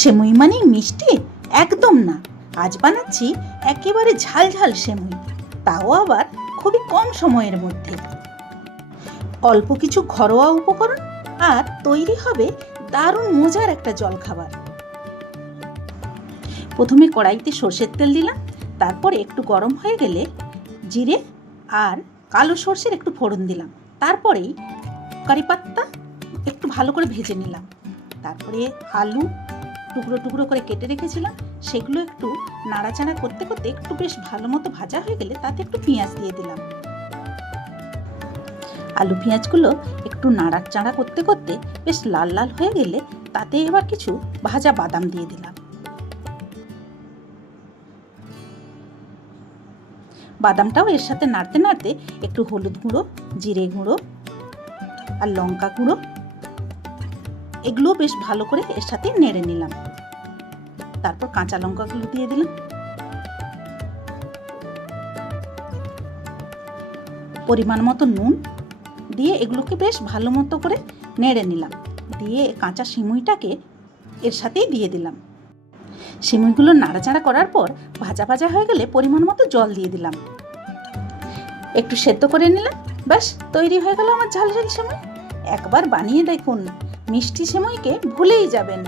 সেমুই মানে মিষ্টি? একদম না। আজ বানাচ্ছি একেবারে ঝাল ঝাল সেমুই, তাও আবার খুবই কম সময়ের মধ্যে। অল্প কিছু ঘরোয়া উপকরণ আর তৈরি হবে দারুণ মজার একটা জলখাবার। প্রথমে কড়াইতে সর্ষের তেল দিলাম, তারপরে একটু গরম হয়ে গেলে জিরে আর কালো সর্ষের একটু ফোড়ন দিলাম, তারপরেই কারিপাত্তা একটু ভালো করে ভেজে নিলাম। তারপরে আলু টুকরো টুকরো করে কেটে রেখেছিলাম, সেগুলো একটু নাড়াচাড়া করতে করতে একটু বেশ ভালো মতো ভাজা হয়ে গেলে তাতে একটু পেঁয়াজ দিয়ে দিলাম। আলু পেঁয়াজগুলো একটু নাড়াচাড়া করতে করতে বেশ লাল লাল হয়ে গেলে তাতে এবার কিছু ভাজা বাদাম দিয়ে দিলাম। বাদামটাও এর সাথে নাড়তে নাড়তে একটু হলুদ গুঁড়ো, জিরে গুঁড়ো আর লঙ্কা গুঁড়ো এগুলো বেশ ভালো করে এর সাথে নেড়ে নিলাম। তারপর কাঁচা লঙ্কাগুলো দিয়ে দিলাম, পরিমাণ মতো নুন দিয়ে এগুলোকে বেশ ভালো মতো করে নেড়ে নিলাম। দিয়ে কাঁচা সিমুইটাকে এর সাথেই দিয়ে দিলাম। সিমুইগুলো নাড়াচাড়া করার পর ভাজা ভাজা হয়ে গেলে পরিমাণ মতো জল দিয়ে দিলাম, একটু সেদ্ধ করে নিলাম। ব্যাস তৈরি হয়ে গেল আমার ঝাল ঝাল সেমুই। একবার বানিয়ে দেখুন, মিষ্টি সেমুইকে ভুলেই যাবেন।